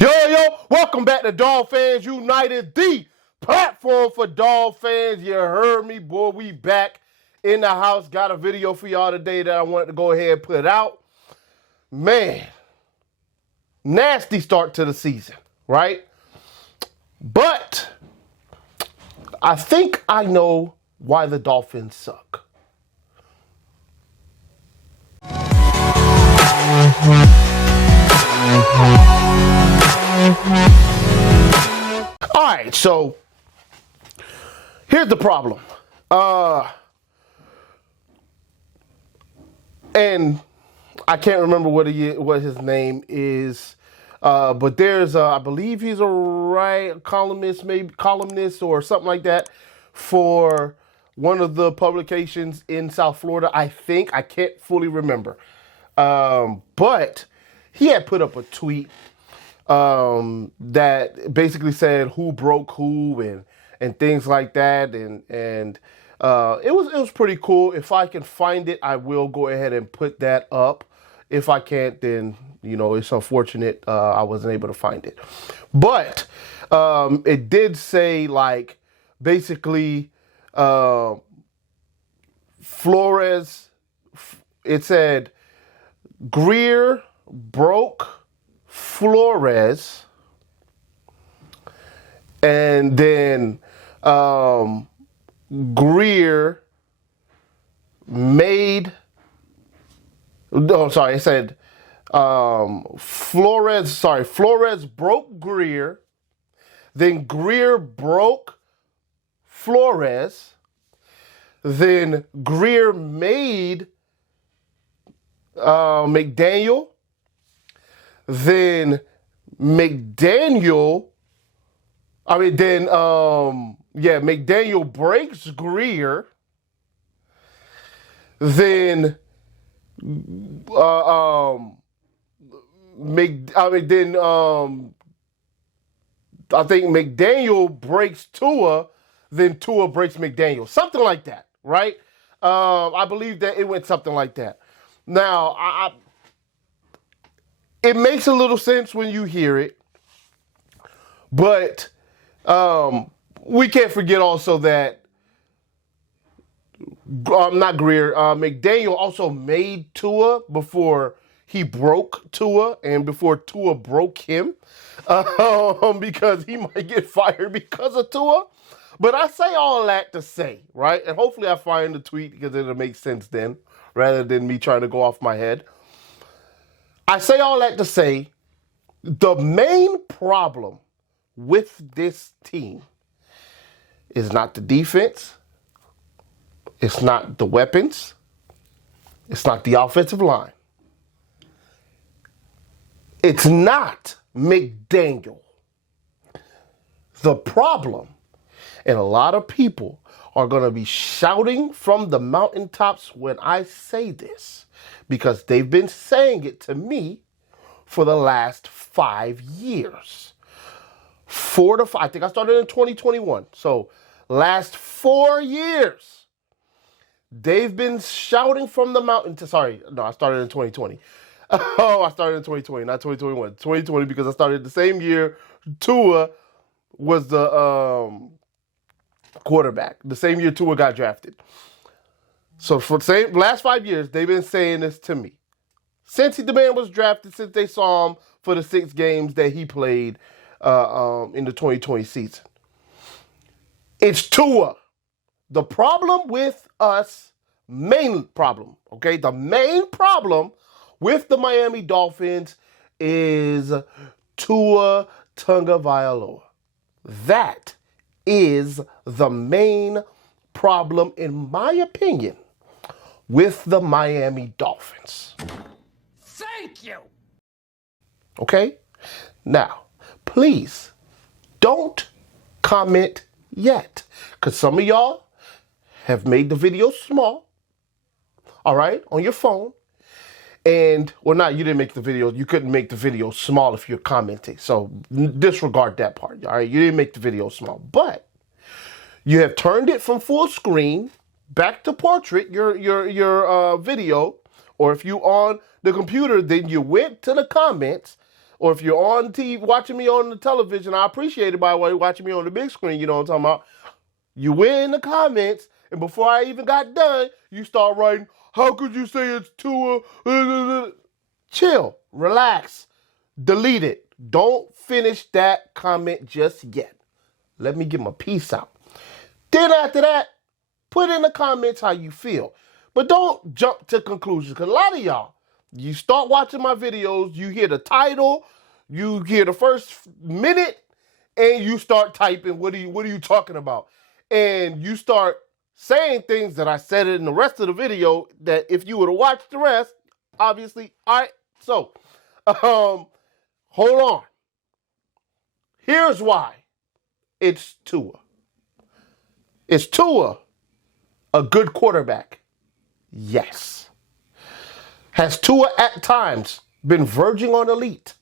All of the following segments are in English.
Yo, welcome back to Dolphins United, the platform for Dolphins. You heard me, boy. We back in the house. Got a video for y'all today that I wanted to go ahead and put out. Man, nasty start to the season, right? But I think I know why the Dolphins suck. All right, so here's the problem. And I can't remember what his name is, but there's I believe he's a columnist or something like that for one of the publications in South Florida. I can't fully remember, but he had put up a tweet that basically said who broke who and things like that, and it was pretty cool. If I can find it, I will go ahead and put that up. If I can't, then it's unfortunate I wasn't able to find it. But it did say, like, basically Flores. It said Greer broke Flores, and then Greer made. No, sorry, it said Flores. Sorry, Flores broke Greer, then Greer broke Flores, then Greer made McDaniel. Then McDaniel breaks Greer. Then I think McDaniel breaks Tua, then Tua breaks McDaniel. Something like that, right? I believe that it went something like that. Now, it makes a little sense when you hear it, but we can't forget also that McDaniel also made Tua before he broke Tua and before Tua broke him, because he might get fired because of Tua. But I say all that to say, right? And hopefully I find the tweet because it'll make sense then, rather than me trying to go off my head. I say all that to say, the main problem with this team is not the defense, it's not the weapons, it's not the offensive line, it's not McDaniel. The problem, and a lot of people are going to be shouting from the mountaintops when I say this, because they've been saying it to me for the last 5 years. 4 to 5. I think I started in 2021. So last 4 years, they've been shouting from the mountain. Sorry, no, I started in 2020. Oh, I started in 2020, not 2021. 2020 because I started the same year Tua was the quarterback. The same year Tua got drafted. So for the last 5 years, they've been saying this to me. Since the man was drafted, since they saw him for the 6 games that he played in the 2020 season. It's Tua. The problem with us, main problem, okay? The main problem with the Miami Dolphins is Tua Tagovailoa. That is the main problem, in my opinion, with the Miami Dolphins. Thank you. Okay? Now, please don't comment yet, because some of y'all have made the video small, all right, on your phone. And, well, not, you didn't make the video. You couldn't make the video small if you're commenting. So disregard that part, all right? You didn't make the video small. But you have turned it from full screen back to portrait, your video. Or if you on the computer, then you went to the comments Or if you're on TV, watching me on the television, I appreciate it, by the way, watching me on the big screen, you know what I'm talking about. You win in the comments, and before I even got done, you start writing, how could you say it's Tua? Chill, relax, delete it. Don't finish that comment just yet. Let me get my piece out. Then after that, put in the comments how you feel. But don't jump to conclusions, because a lot of y'all, you start watching my videos, you hear the title, you hear the first minute, and you start typing, what are you talking about? And you start saying things that I said in the rest of the video that if you would have watched the rest, obviously, all right. So, hold on. Here's why it's Tua. Is Tua a good quarterback? Yes. Has Tua at times been verging on elite?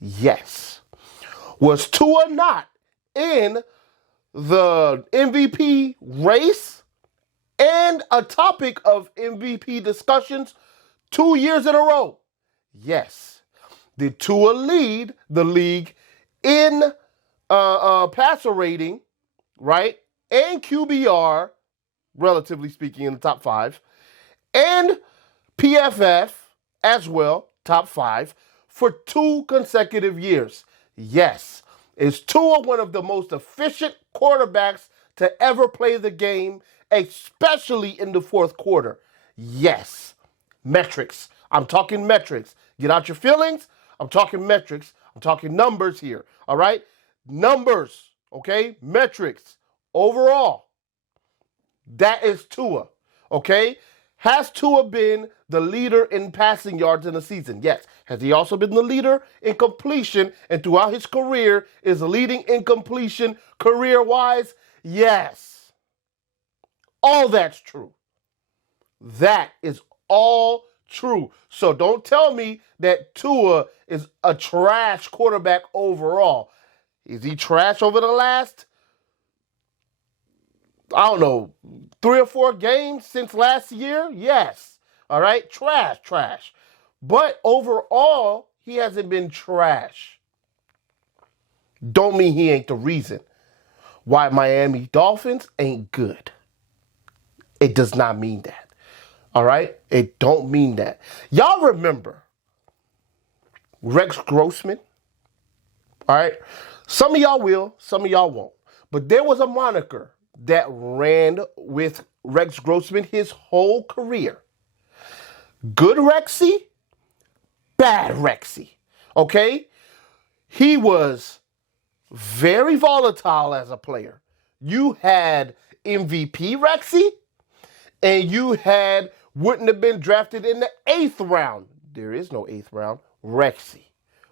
Yes. Was Tua not in the MVP race and a topic of MVP discussions 2 years in a row? Yes. Did Tua lead the league in passer rating, right? And QBR, relatively speaking, in the top 5, and PFF as well, top 5, for 2 consecutive years? Yes. Is Tua one of the most efficient quarterbacks to ever play the game, especially in the fourth quarter? Yes. Metrics. I'm talking metrics. Get out your feelings. I'm talking metrics. I'm talking numbers here. All right? Numbers. Okay? Metrics. Overall. That is Tua. Okay? Has Tua been the leader in passing yards in the season? Yes. Has he also been the leader in completion and throughout his career is leading in completion career-wise? Yes. All that's true. That is all true. So don't tell me that Tua is a trash quarterback overall. Is he trash over the last, I don't know, 3 or 4 games since last year? Yes. All right? Trash. But overall, he hasn't been trash. Don't mean he ain't the reason why Miami Dolphins ain't good. It does not mean that. All right? It don't mean that. Y'all remember Rex Grossman? All right? Some of y'all will, some of y'all won't. But there was a moniker that ran with Rex Grossman his whole career. Good Rexy, bad Rexy. Okay? He was very volatile as a player. You had MVP Rexy, and you had wouldn't have been drafted in the 8th round. There is no 8th round. Rexy.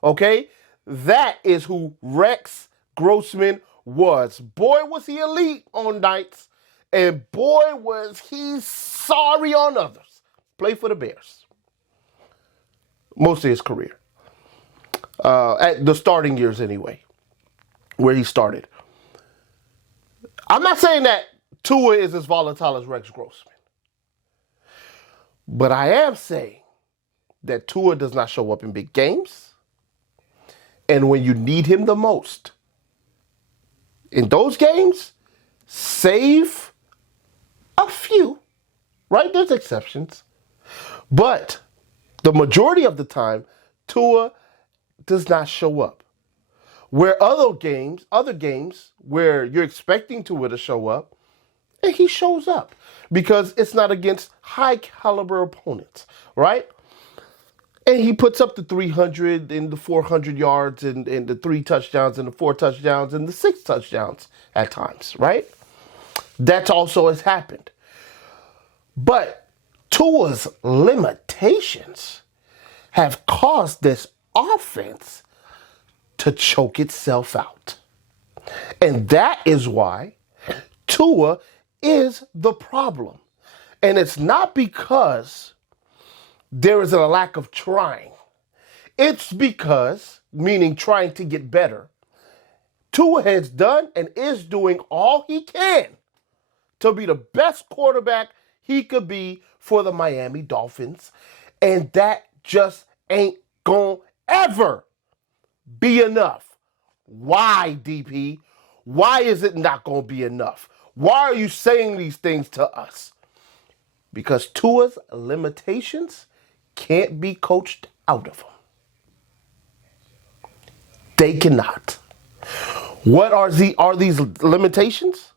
Okay? That is who Rex Grossman was. Boy, was he elite on nights, and boy, was he sorry on others. Played for the Bears most of his career. At the starting years anyway, where he started. I'm not saying that Tua is as volatile as Rex Grossman. But I am saying that Tua does not show up in big games. And when you need him the most, in those games, save a few, right? There's exceptions. But the majority of the time, Tua does not show up. Where other games where you're expecting Tua to show up, and he shows up because it's not against high caliber opponents, right? And he puts up the 300 and the 400 yards and the 3 touchdowns and the 4 touchdowns and the 6 touchdowns at times, right? That also has happened. But Tua's limitations have caused this offense to choke itself out. And that is why Tua is the problem. And it's not because there is a lack of trying. It's because, meaning trying to get better, Tua has done and is doing all he can to be the best quarterback he could be for the Miami Dolphins. And that just ain't gonna ever be enough. Why, DP? Why is it not going to be enough? Why are you saying these things to us? Because Tua's limitations can't be coached out of him. They cannot. What are these limitations?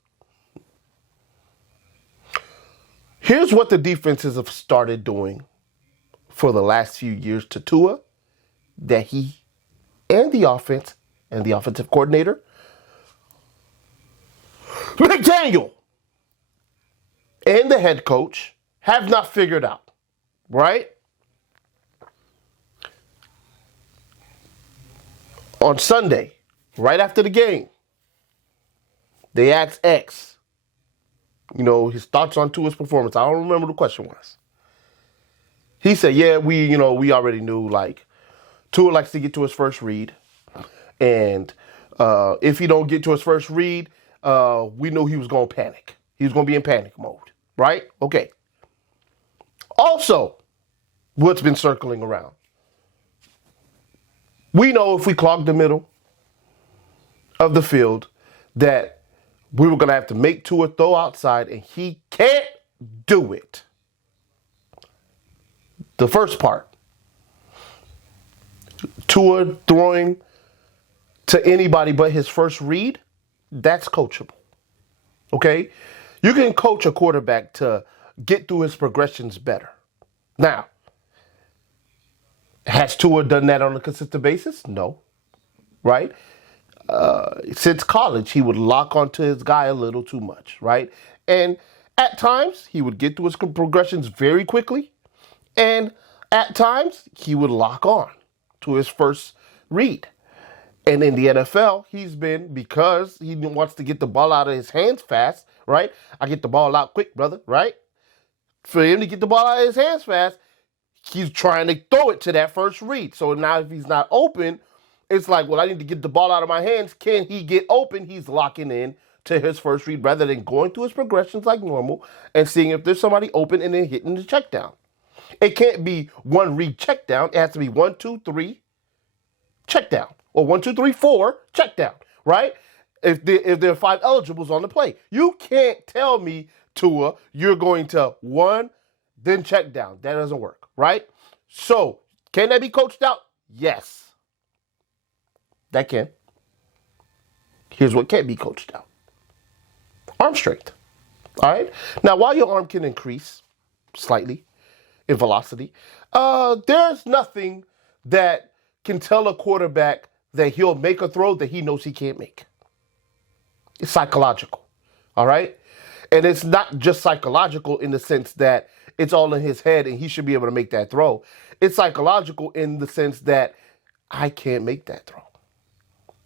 Here's what the defenses have started doing for the last few years to Tua that he and the offense and the offensive coordinator, McDaniel, and the head coach have not figured out, right? On Sunday, right after the game, they asked X, his thoughts on Tua's performance. I don't remember what the question was. He said, yeah, we already knew, Tua likes to get to his first read. And if he don't get to his first read, we knew he was going to panic. He was going to be in panic mode, right? Okay. Also, what's been circling around. We know if we clog the middle of the field that we were going to have to make Tua throw outside, and he can't do it. The first part, Tua throwing to anybody but his first read, that's coachable. Okay? You can coach a quarterback to get through his progressions better. Now, has Tua done that on a consistent basis? No. Right? Since college, he would lock onto his guy a little too much, right? And at times, he would get through his progressions very quickly. And at times, he would lock on to his first read. And in the NFL, he's been, because he wants to get the ball out of his hands fast, right? I get the ball out quick, brother, right? For him to get the ball out of his hands fast, he's trying to throw it to that first read. So now if he's not open, it's like, well, I need to get the ball out of my hands. Can he get open? He's locking in to his first read rather than going through his progressions like normal and seeing if there's somebody open and then hitting the check down. It can't be one read check down. It has to be 1, 2, 3 check down. Or 1, 2, 3, 4 check down, right? If there are 5 eligibles on the play. You can't tell me, Tua, you're going to 1, then check down. That doesn't work, right? So, can that be coached out? Yes. That can. Here's what can't be coached out. Arm strength. All right? Now, while your arm can increase slightly in velocity, there's nothing that can tell a quarterback that he'll make a throw that he knows he can't make. It's psychological. All right? And it's not just psychological in the sense that it's all in his head and he should be able to make that throw. It's psychological in the sense that I can't make that throw.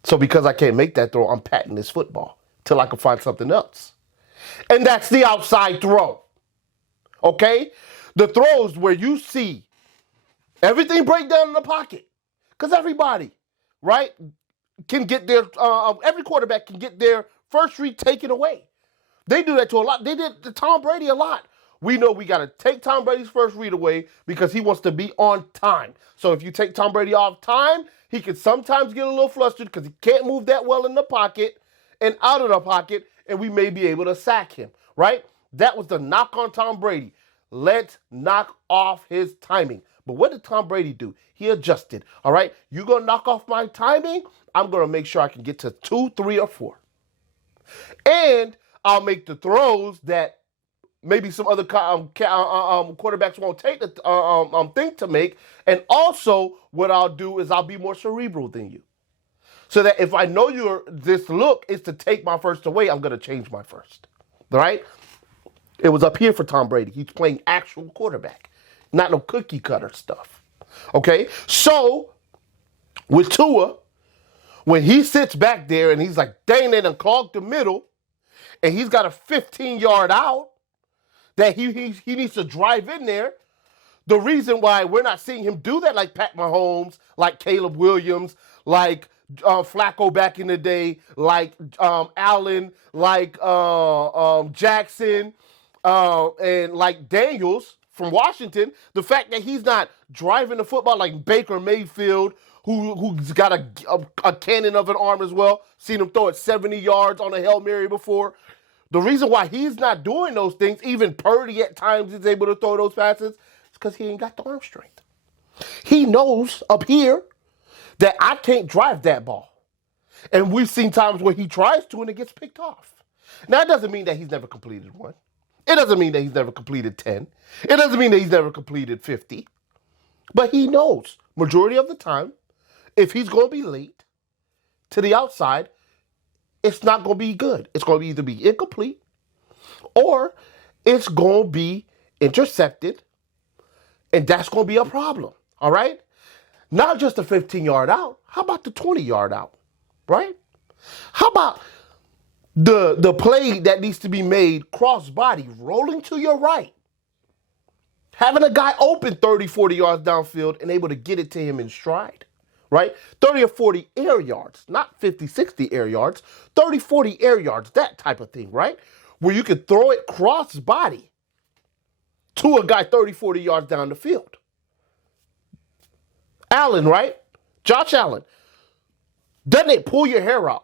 So because I can't make that throw, I'm patting this football till I can find something else. And that's the outside throw. Okay? The throws where you see everything break down in the pocket. Because everybody, right, can get their, every quarterback can get their first read taken away. They do that to a lot. They did to Tom Brady a lot. We know we got to take Tom Brady's first read away because he wants to be on time. So if you take Tom Brady off time, he can sometimes get a little flustered because he can't move that well in the pocket and out of the pocket, and we may be able to sack him, right? That was the knock on Tom Brady. Let's knock off his timing. But what did Tom Brady do? He adjusted, all right? You're going to knock off my timing? I'm going to make sure I can get to 2, 3, or 4. And I'll make the throws that maybe some other quarterbacks won't take the think to make. And also, what I'll do is I'll be more cerebral than you. So that if I know this look is to take my first away, I'm going to change my first. All right? It was up here for Tom Brady. He's playing actual quarterback, not no cookie cutter stuff. Okay? So, with Tua, when he sits back there and he's like, dang, they done clogged the middle, and he's got a 15-yard out that he needs to drive in there. The reason why we're not seeing him do that like Pat Mahomes, like Caleb Williams, like Flacco back in the day, like Allen, like Jackson, and like Daniels from Washington, the fact that he's not driving the football like Baker Mayfield, who's got a cannon of an arm as well. Seen him throw it 70 yards on a Hail Mary before. The reason why he's not doing those things, even Purdy at times is able to throw those passes, is because he ain't got the arm strength. He knows up here that I can't drive that ball. And we've seen times where he tries to and it gets picked off. Now, it doesn't mean that he's never completed one. It doesn't mean that he's never completed 10. It doesn't mean that he's never completed 50. But he knows, majority of the time, if he's going to be late to the outside, it's not going to be good. It's going to either be incomplete or it's going to be intercepted, and that's going to be a problem, all right? Not just the 15-yard out. How about the 20-yard out, right? How about the play that needs to be made cross-body, rolling to your right, having a guy open 30, 40 yards downfield and able to get it to him in stride, right? 30 or 40 air yards, not 50, 60 air yards, 30, 40 air yards, that type of thing, right? Where you could throw it cross-body to a guy 30, 40 yards down the field. Allen, right? Josh Allen. Doesn't it pull your hair out?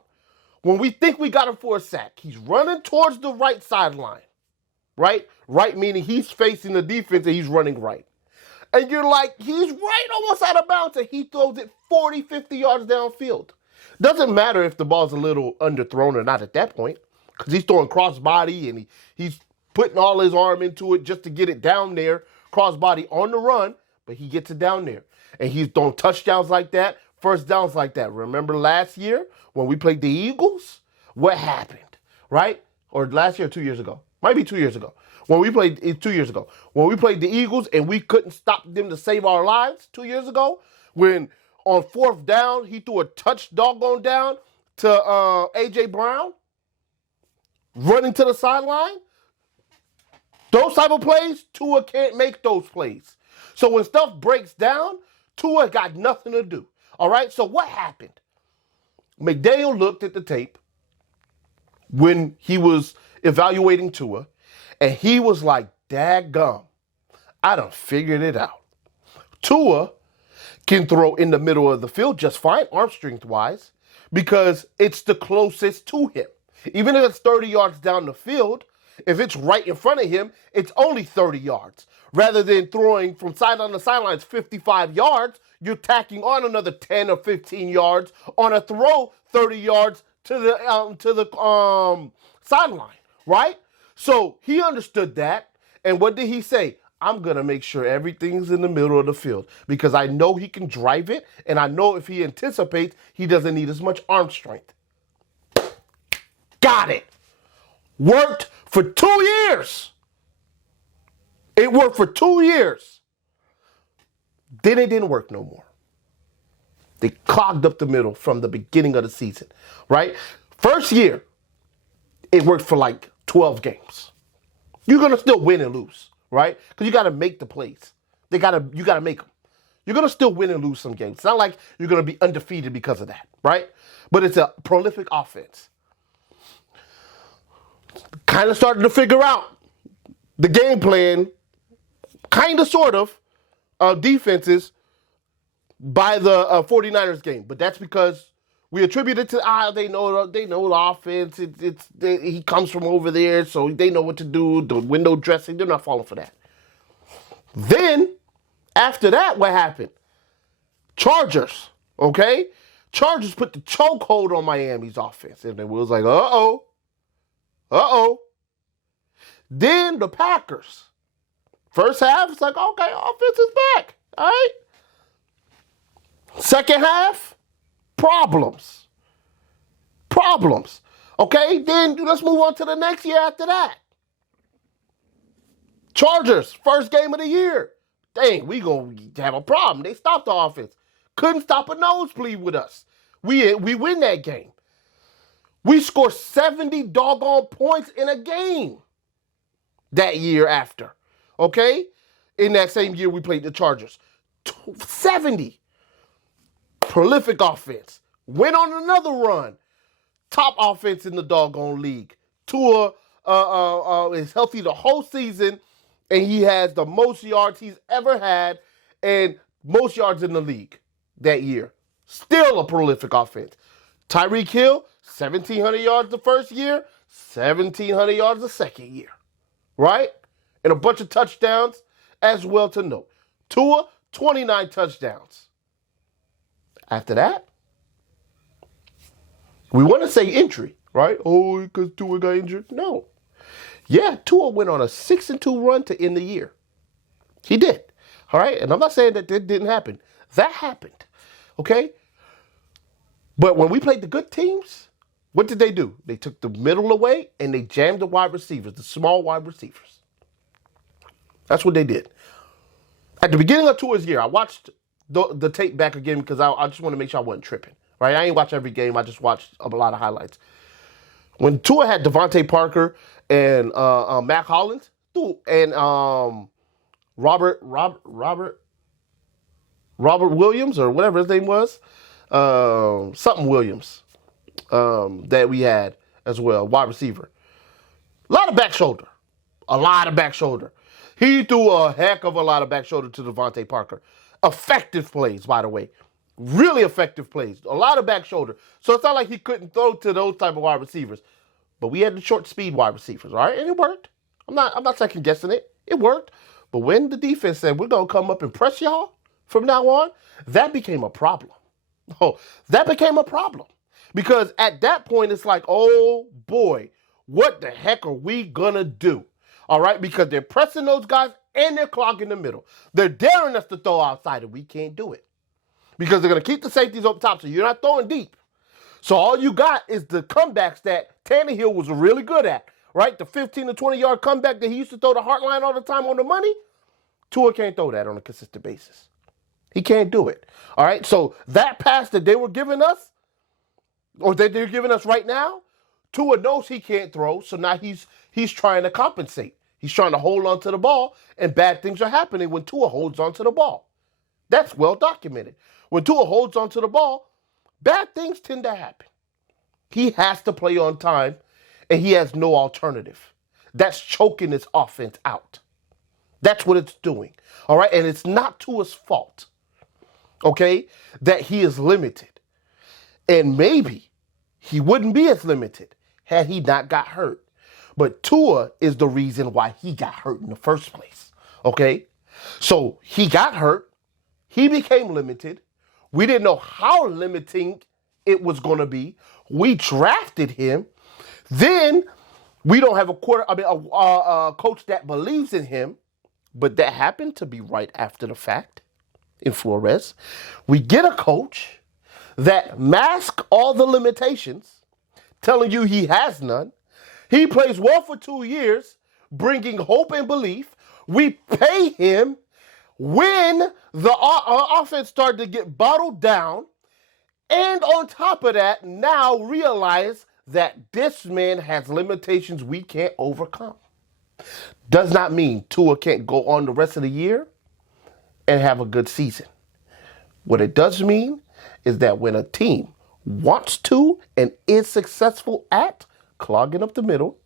When we think we got him for a sack, he's running towards the right sideline, right? Right meaning he's facing the defense and he's running right. And you're like, he's right almost out of bounds, and he throws it 40, 50 yards downfield. Doesn't matter if the ball's a little underthrown or not at that point, because he's throwing cross-body and he's putting all his arm into it just to get it down there, cross-body on the run, but he gets it down there. And he's throwing touchdowns like that, first downs like that. Remember last year when we played the Eagles? What happened, right? Or last year or 2 years ago? Might be 2 years ago. When we played 2 years ago. When we played the Eagles and we couldn't stop them to save our lives 2 years ago, when on fourth down, he threw a touch doggone down to A.J. Brown, running to the sideline. Those type of plays, Tua can't make those plays. So when stuff breaks down, Tua got nothing to do. All right, so what happened? McDaniel looked at the tape when he was evaluating Tua, and he was like, daggum, I done figured it out. Tua can throw in the middle of the field just fine, arm strength-wise, because it's the closest to him. Even if it's 30 yards down the field, if it's right in front of him, it's only 30 yards. Rather than throwing from sideline to sideline 55 yards, you're tacking on another 10 or 15 yards on a throw 30 yards to the sideline, right? So he understood that, and what did he say? I'm going to make sure everything's in the middle of the field because I know he can drive it, and I know if he anticipates, he doesn't need as much arm strength. Got it. Worked for 2 years. It worked for 2 years. Then it didn't work no more. They clogged up the middle from the beginning of the season, right? First year, it worked for like 12 games. You're going to still win and lose, right? Because you got to make the plays. You got to make them. You're going to still win and lose some games. It's not like you're going to be undefeated because of that, right? But it's a prolific offense. Kind of started to figure out the game plan, kind of, sort of, defenses by the 49ers game. But that's because we attribute it to, they know the offense. He comes from over there, so they know what to do. The window dressing, they're not falling for that. Then, after that, what happened? Chargers, okay? Chargers put the chokehold on Miami's offense. And it was like, uh-oh. Then the Packers. First half, it's like, okay, offense is back. All right. Second half, problems. Okay, then let's move on to the next year after that. Chargers, first game of the year. Dang, we gonna have a problem. They stopped the offense. Couldn't stop a nosebleed with us. We win that game. We scored 70 doggone points in a game that year after. Okay? In that same year, we played the Chargers. 70. Prolific offense. Went on another run. Top offense in the doggone league. Tua is healthy the whole season, and he has the most yards he's ever had and most yards in the league that year. Still a prolific offense. Tyreek Hill, 1,700 yards the first year, 1,700 yards the second year. Right? And a bunch of touchdowns as well to note. Tua, 29 touchdowns. After that, we want to say injury, right? Oh, because Tua got injured. No. Yeah, Tua went on a 6-2 run to end the year. He did. All right? And I'm not saying that didn't happen. That happened. Okay? But when we played the good teams, what did they do? They took the middle away and they jammed the wide receivers, the small wide receivers. That's what they did. At the beginning of Tua's year, I watched the tape back again because I just want to make sure I wasn't tripping. Right? I ain't watch every game. I just watched a lot of highlights. When Tua had Devontae Parker and Mac Hollins and Robert Williams or whatever his name was, something Williams, that we had as well, wide receiver. A lot of back shoulder. He threw a heck of a lot of back shoulder to Devontae Parker. Effective plays, by the way. Really effective plays. A lot of back shoulder. So it's not like he couldn't throw to those type of wide receivers. But we had the short speed wide receivers, all right? And it worked. I'm not second guessing it. It worked. But when the defense said, we're going to come up and press y'all from now on, that became a problem. Oh, that became a problem. Because at that point, it's like, oh, boy, what the heck are we going to do? All right? Because they're pressing those guys and they're clogging the middle. They're daring us to throw outside and we can't do it. Because they're going to keep the safeties up top so you're not throwing deep. So all you got is the comebacks that Tannehill was really good at, right? The 15 to 20-yard comeback that he used to throw the heartline all the time on the money. Tua can't throw that on a consistent basis. He can't do it. All right? So that pass that they were giving us, or that they're giving us right now, Tua knows he can't throw, so now he's trying to compensate. He's trying to hold on to the ball, and bad things are happening when Tua holds on to the ball. That's well documented. When Tua holds on to the ball, bad things tend to happen. He has to play on time, and he has no alternative. That's choking his offense out. That's what it's doing. All right? And it's not Tua's fault, okay, that he is limited. And maybe he wouldn't be as limited had he not got hurt. But Tua is the reason why he got hurt in the first place, okay? So he got hurt. He became limited. We didn't know how limiting it was going to be. We drafted him. Then we don't have a coach that believes in him, but that happened to be right after the fact in Flores. We get a coach that masks all the limitations, telling you he has none. He plays well for 2 years, bringing hope and belief. We pay him when the offense started to get bottled down, and on top of that, now realize that this man has limitations we can't overcome. Does not mean Tua can't go on the rest of the year and have a good season. What it does mean is that when a team wants to and is successful at clogging up the middle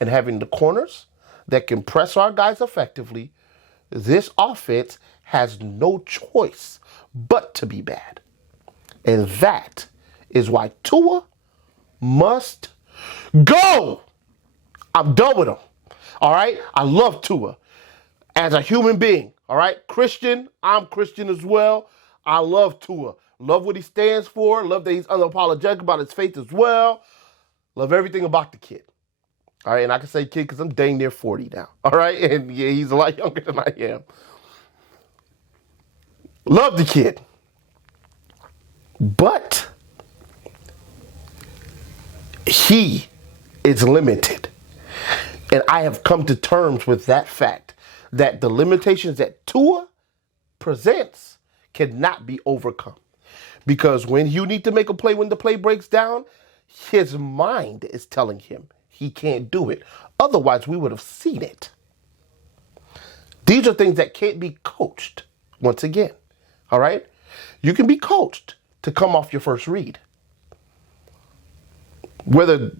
and having the corners that can press our guys effectively, this offense has no choice but to be bad. And that is why Tua must go. I'm done with him. All right? I love Tua as a human being. All right? Christian. I'm Christian as well. I love Tua. Love what he stands for. Love that he's unapologetic about his faith as well. Love everything about the kid. All right? And I can say kid because I'm dang near 40 now. All right? And yeah, he's a lot younger than I am. Love the kid. But he is limited. And I have come to terms with that fact, that the limitations that Tua presents cannot be overcome. Because when you need to make a play, when the play breaks down, his mind is telling him he can't do it. Otherwise, we would have seen it. These are things that can't be coached, once again. All right? You can be coached to come off your first read. Whether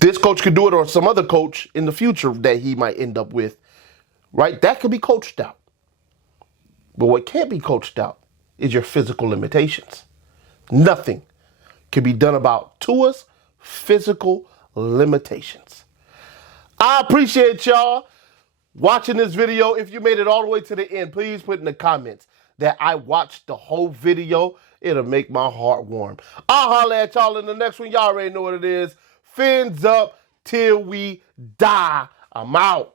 this coach could do it or some other coach in the future that he might end up with, right? That could be coached out. But what can't be coached out is your physical limitations. Nothing can be done about Tua's physical limitations. I appreciate y'all watching this video. If you made it all the way to the end, please put in the comments that I watched the whole video. It'll make my heart warm. I'll holler at y'all in the next one. Y'all already know what it is. Fins up till we die. I'm out.